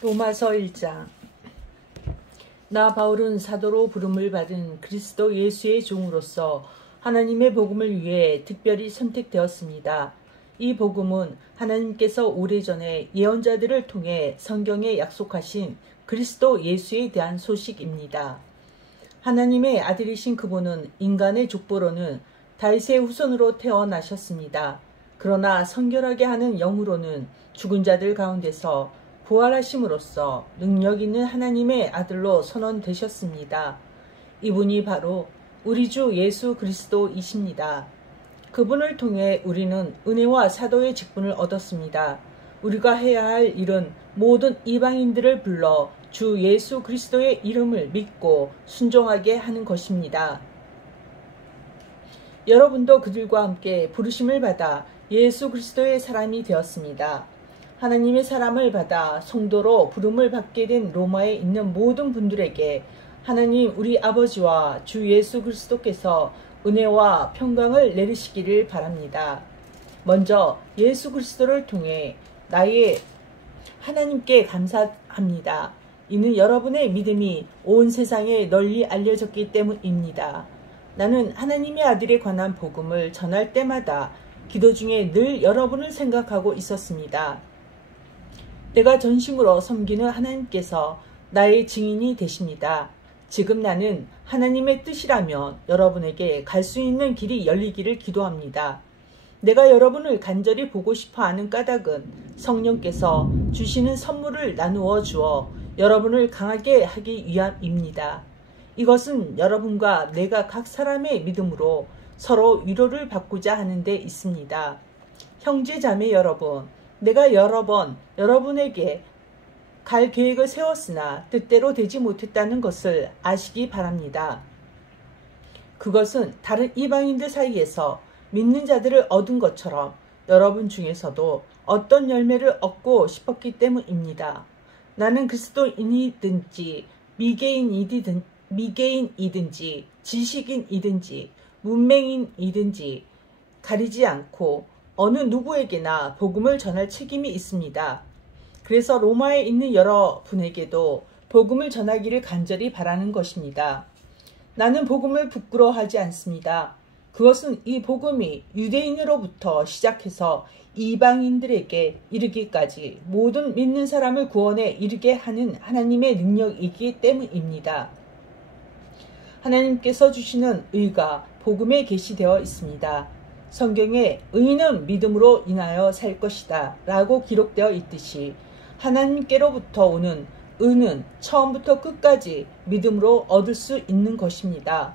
로마서 1장. 나 바울은 사도로 부름을 받은 그리스도 예수의 종으로서 하나님의 복음을 위해 특별히 선택되었습니다. 이 복음은 하나님께서 오래전에 예언자들을 통해 성경에 약속하신 그리스도 예수에 대한 소식입니다. 하나님의 아들이신 그분은 인간의 족보로는 다윗의 후손으로 태어나셨습니다. 그러나 성결하게 하는 영으로는 죽은 자들 가운데서 부활하심으로써 능력 있는 하나님의 아들로 선언되셨습니다. 이분이 바로 우리 주 예수 그리스도이십니다. 그분을 통해 우리는 은혜와 사도의 직분을 얻었습니다. 우리가 해야 할 일은 모든 이방인들을 불러 주 예수 그리스도의 이름을 믿고 순종하게 하는 것입니다. 여러분도 그들과 함께 부르심을 받아 예수 그리스도의 사람이 되었습니다. 하나님의 사람을 받아 성도로 부름을 받게 된 로마에 있는 모든 분들에게 하나님 우리 아버지와 주 예수 그리스도께서 은혜와 평강을 내리시기를 바랍니다. 먼저 예수 그리스도를 통해 나의 하나님께 감사합니다. 이는 여러분의 믿음이 온 세상에 널리 알려졌기 때문입니다. 나는 하나님의 아들에 관한 복음을 전할 때마다 기도 중에 늘 여러분을 생각하고 있었습니다. 내가 전심으로 섬기는 하나님께서 나의 증인이 되십니다. 지금 나는 하나님의 뜻이라면 여러분에게 갈 수 있는 길이 열리기를 기도합니다. 내가 여러분을 간절히 보고 싶어 하는 까닭은 성령께서 주시는 선물을 나누어 주어 여러분을 강하게 하기 위함입니다. 이것은 여러분과 내가 각 사람의 믿음으로 서로 위로를 받고자 하는 데 있습니다. 형제 자매 여러분, 내가 여러 번 여러분에게 갈 계획을 세웠으나 뜻대로 되지 못했다는 것을 아시기 바랍니다. 그것은 다른 이방인들 사이에서 믿는 자들을 얻은 것처럼 여러분 중에서도 어떤 열매를 얻고 싶었기 때문입니다. 나는 그리스도인이든지 미개인이든지 지식인이든지 문맹인이든지 가리지 않고 어느 누구에게나 복음을 전할 책임이 있습니다. 그래서 로마에 있는 여러분에게도 복음을 전하기를 간절히 바라는 것입니다. 나는 복음을 부끄러워하지 않습니다. 그것은 이 복음이 유대인으로부터 시작해서 이방인들에게 이르기까지 모든 믿는 사람을 구원에 이르게 하는 하나님의 능력이기 때문입니다. 하나님께서 주시는 의가 복음에 계시되어 있습니다. 성경에 의인은 믿음으로 인하여 살 것이다 라고 기록되어 있듯이 하나님께로부터 오는 의는 처음부터 끝까지 믿음으로 얻을 수 있는 것입니다.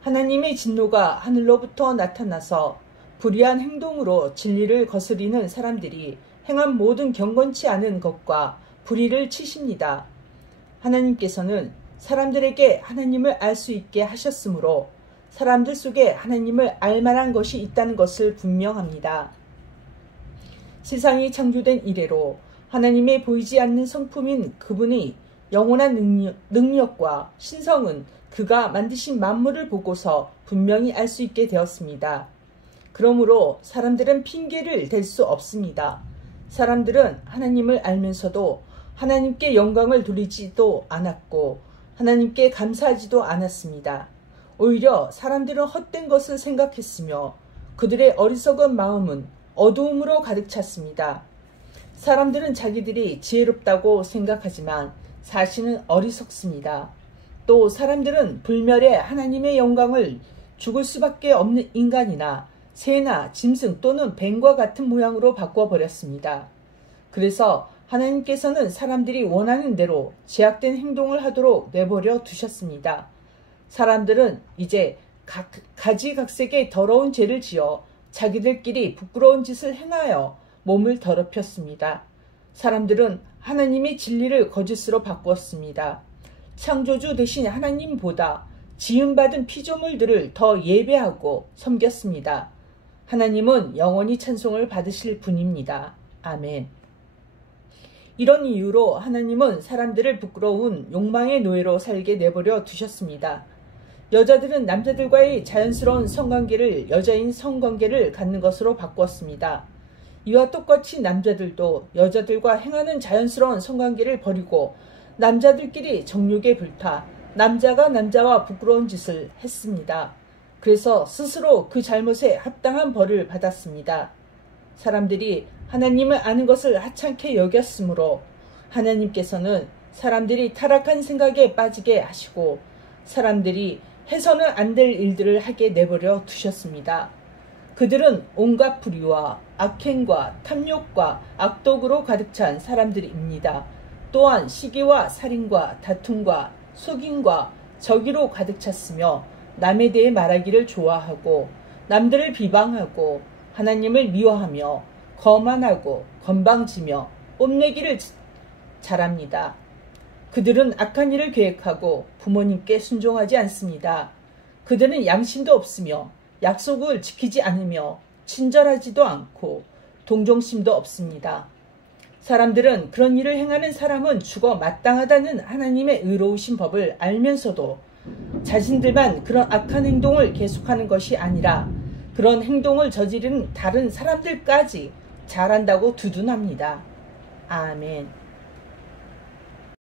하나님의 진노가 하늘로부터 나타나서 불의한 행동으로 진리를 거스리는 사람들이 행한 모든 경건치 않은 것과 불의를 치십니다. 하나님께서는 사람들에게 하나님을 알 수 있게 하셨으므로 사람들 속에 하나님을 알 만한 것이 있다는 것을 분명합니다. 세상이 창조된 이래로 하나님의 보이지 않는 성품인 그분의 영원한 능력과 신성은 그가 만드신 만물을 보고서 분명히 알 수 있게 되었습니다. 그러므로 사람들은 핑계를 댈 수 없습니다. 사람들은 하나님을 알면서도 하나님께 영광을 돌리지도 않았고 하나님께 감사하지도 않았습니다. 오히려 사람들은 헛된 것을 생각했으며 그들의 어리석은 마음은 어두움으로 가득 찼습니다. 사람들은 자기들이 지혜롭다고 생각하지만 사실은 어리석습니다. 또 사람들은 불멸의 하나님의 영광을 죽을 수밖에 없는 인간이나 새나 짐승 또는 뱀과 같은 모양으로 바꿔버렸습니다. 그래서 하나님께서는 사람들이 원하는 대로 제약된 행동을 하도록 내버려 두셨습니다. 사람들은 이제 가지각색의 더러운 죄를 지어 자기들끼리 부끄러운 짓을 행하여 몸을 더럽혔습니다. 사람들은 하나님의 진리를 거짓으로 바꾸었습니다. 창조주 되신 하나님보다 지음받은 피조물들을 더 예배하고 섬겼습니다. 하나님은 영원히 찬송을 받으실 분입니다. 아멘. 이런 이유로 하나님은 사람들을 부끄러운 욕망의 노예로 살게 내버려 두셨습니다. 여자들은 남자들과의 자연스러운 성관계를 여자인 성관계를 갖는 것으로 바꾸었습니다. 이와 똑같이 남자들도 여자들과 행하는 자연스러운 성관계를 버리고 남자들끼리 정욕에 불타 남자가 남자와 부끄러운 짓을 했습니다. 그래서 스스로 그 잘못에 합당한 벌을 받았습니다. 사람들이 하나님을 아는 것을 하찮게 여겼으므로 하나님께서는 사람들이 타락한 생각에 빠지게 하시고 사람들이 해서는 안 될 일들을 하게 내버려 두셨습니다. 그들은 온갖 불의와 악행과 탐욕과 악독으로 가득 찬 사람들입니다. 또한 시기와 살인과 다툼과 속임과 저기로 가득 찼으며 남에 대해 말하기를 좋아하고 남들을 비방하고 하나님을 미워하며 거만하고 건방지며 뽐내기를 잘합니다. 그들은 악한 일을 계획하고 부모님께 순종하지 않습니다. 그들은 양심도 없으며 약속을 지키지 않으며 친절하지도 않고 동정심도 없습니다. 사람들은 그런 일을 행하는 사람은 죽어 마땅하다는 하나님의 의로우신 법을 알면서도 자신들만 그런 악한 행동을 계속하는 것이 아니라 그런 행동을 저지르는 다른 사람들까지 잘한다고 두둔합니다. 아멘.